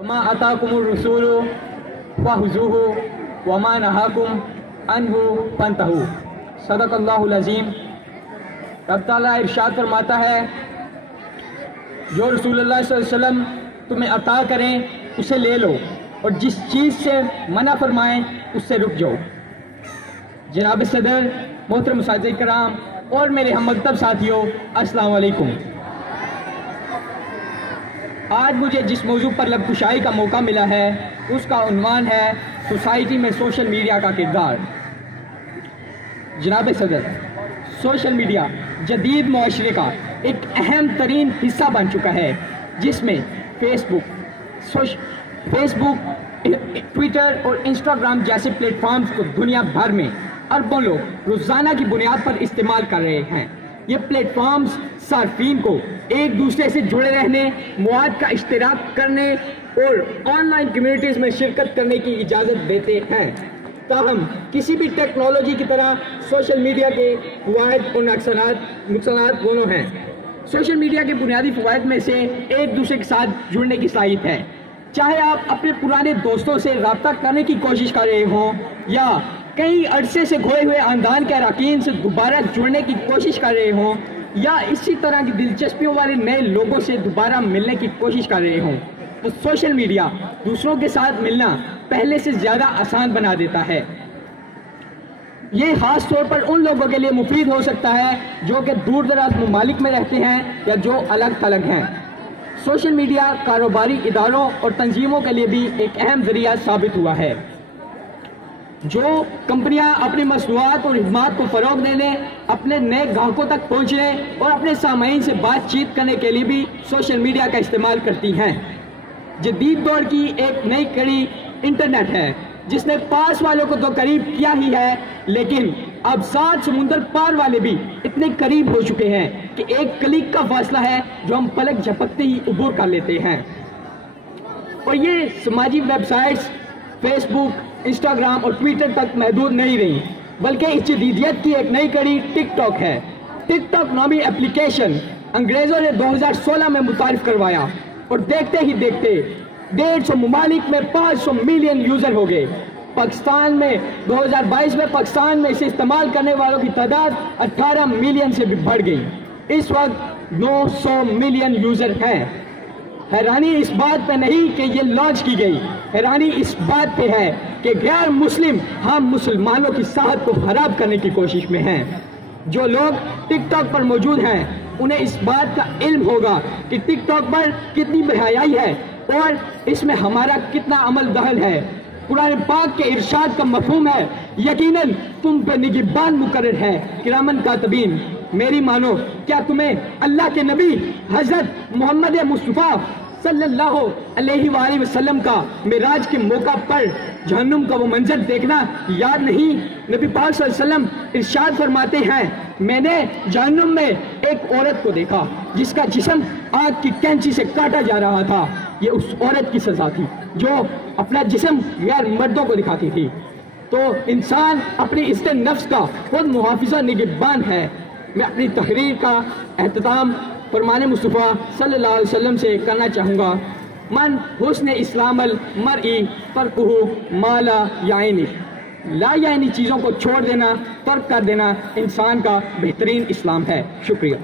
وما अताकुमुर रसूलु फहुज़ूहु वमा नहाकुम अन्हु फंतहू। सदक़ल्लाहुल अज़ीम। रब ताला इरशाद फरमाता है, जो रसूलुल्लाह सल्लल्लाहु अलैहि वसल्लम तुम्हें अता करें उसे ले लो, और जिस चीज़ से मना फरमाएं उससे रुक जाओ। जनाब सदर, मोहतरम मुसातिज़ कराम और मेरे हम मकतब साथियों, अस्सलाम वालेकुम। आज मुझे जिस मौजू पर लबकुशाई का मौका मिला है उसका उन्वान है सोसाइटी में सोशल मीडिया का किरदार। जनाब सदर, सोशल मीडिया जदीद मुआशरे का एक अहम तरीन हिस्सा बन चुका है, जिसमें फेसबुक, ट्विटर और इंस्टाग्राम जैसे प्लेटफॉर्म्स को दुनिया भर में अरबों लोग रोज़ाना की बुनियाद पर इस्तेमाल कर रहे हैं। ये प्लेटफॉर्म्स सार्फिन को एक दूसरे से जुड़े रहने, मवाद का इश्तराक करने और ऑनलाइन कम्युनिटीज़ में शिरकत करने की इजाज़त देते हैं। ताहम किसी भी टेक्नोलॉजी की तरह सोशल मीडिया के फ़वाइद और नुकसानात दोनों हैं। सोशल मीडिया के बुनियादी फ़वाइद में से एक दूसरे के साथ जुड़ने की सलाहियत है। चाहे आप अपने पुराने दोस्तों से रब्ता करने की कोशिश कर रहे हों या कई अरसे से खोए हुए खानदान के अरकान से दोबारा जुड़ने की कोशिश कर रहे हों, या इसी तरह की दिलचस्पियों वाले नए लोगों से दोबारा मिलने की कोशिश कर रहे हों, तो सोशल मीडिया दूसरों के साथ मिलना पहले से ज़्यादा आसान बना देता है। ये ख़ास तौर पर उन लोगों के लिए मुफीद हो सकता है जो कि दूर दराज ममालिक में रहते हैं या जो अलग थलग हैं। सोशल मीडिया कारोबारी इदारों और तंजीमों के लिए भी एक अहम ज़रिया साबित हुआ है। जो कंपनियां अपनी मसनूआत और खिदमात को फ़रोग़ देने, अपने नए ग्राहकों तक पहुंचने और अपने सामाईन से बातचीत करने के लिए भी सोशल मीडिया का इस्तेमाल करती हैं। जदीद दौर की एक नई कड़ी इंटरनेट है, जिसने पास वालों को तो करीब किया ही है, लेकिन अब 7 समुंदर पार वाले भी इतने करीब हो चुके हैं कि एक क्लिक का फासला है जो हम पलक झपकते ही अबूर कर लेते हैं। और ये समाजी वेबसाइट्स फेसबुक, इंस्टाग्राम और ट्विटर तक महदूद नहीं रही, बल्कि इस जदीदियत की एक नई कड़ी टिकटॉक है। टिकटॉक नामी एप्लीकेशन अंग्रेज़ों ने 2016 में मुतारिफ करवाया और देखते ही देखते 150 ममालिक में 500 मिलियन यूज़र हो गए। पाकिस्तान में 2022 में पाकिस्तान में इसे इस्तेमाल करने वालों की तादाद 18 मिलियन से भी बढ़ गई। इस वक्त 900 मिलियन यूज़र हैं। हैरानी इस बात पे नहीं कि ये लॉन्च की गई, हैरानी इस बात पे है कि गैर मुस्लिम हम मुसलमानों की साहत को खराब करने की कोशिश में हैं। जो लोग टिकटॉक पर मौजूद हैं उन्हें इस बात का इल्म होगा कि टिकटॉक पर कितनी बेहयाई है और इसमें हमारा कितना अमल दखल है। कुरान पाक के इरशाद का मफहूम है, यकीनन तुम पर निगहबान मुकर्रर है, किरामन कातिबीन। मेरी मानो, क्या तुम्हें अल्लाह के नबी हजरत मोहम्मद मुस्तफ़ा सल्लल्लाहु अलैहि वसल्लम का मिराज के मौका पर जहन्नुम का वो मंजर देखना याद नहीं? नबी पाक सल्लल्लाहु अलैहि वसल्लम इरशाद फरमाते हैं, मैंने जहन्नुम में एक औरत को देखा जिसका जिस्म आग की कैंची से काटा जा रहा था। ये उस औरत की सजा थी जो अपना जिस्म गैर मर्दों को दिखाती थी। तो इंसान अपनी इज्जत नफ्स का खुद मुहाफिजा निगहबान है। मैं अपनी तहरीर का एहतमाम फरमान मुस्तफ़ा सल्लल्लाहु अलैहि वसल्लम से करना चाहूँगा, मन हुस्न इस्लामल मरई फरकुहु माला यानी, ला यानी चीज़ों को छोड़ देना, तर्क कर देना इंसान का बेहतरीन इस्लाम है। शुक्रिया।